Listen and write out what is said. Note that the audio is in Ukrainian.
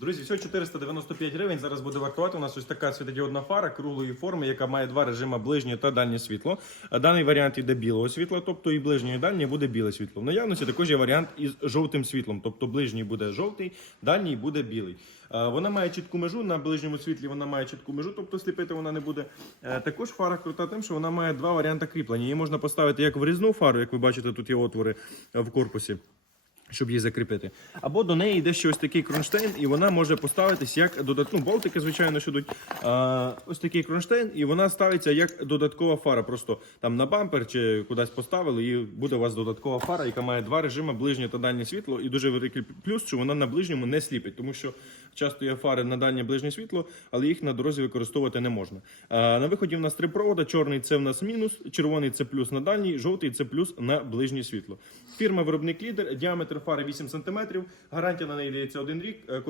Друзі, всього 495 гривень. Зараз буде вартувати. У нас ось така світодіодна фара круглої форми, яка має два режими ближнє та дальнє світло. Даний варіант іде білого світла, тобто і ближнє, і дальнє буде біле світло. В наявності також є варіант із жовтим світлом, тобто ближній буде жовтий, дальній буде білий. Е, Вона має чітку межу на ближньому світлі. Вона має чітку межу, тобто сліпити вона не буде. Е, Також фара крута тим, що вона має два варіанти кріплення. Її можна поставити як врізну фару, як ви бачите, тут є отвори е, в корпусі щоб її закріпити. Або до неї йде ще ось такий кронштейн, і вона може поставитись як додатку. Ну, болтики, звичайно, що йдуть. А, ось такий кронштейн, і вона ставиться як додаткова фара. Просто там на бампер чи кудись поставили, і буде у вас додаткова фара, яка має два режими ближнє та дальнє світло. І дуже великий плюс, що вона на ближньому не сліпить, тому що часто є фари на дальнє ближнє світло, але їх на дорозі використовувати не можна. А, на виході в нас три провода: чорний це в нас мінус, червоний це плюс на дальній, жовтий це плюс на ближнє світло. Фірма виробник лідер, діаметр фари 8 см, гарантія на неї дається один рік. Е,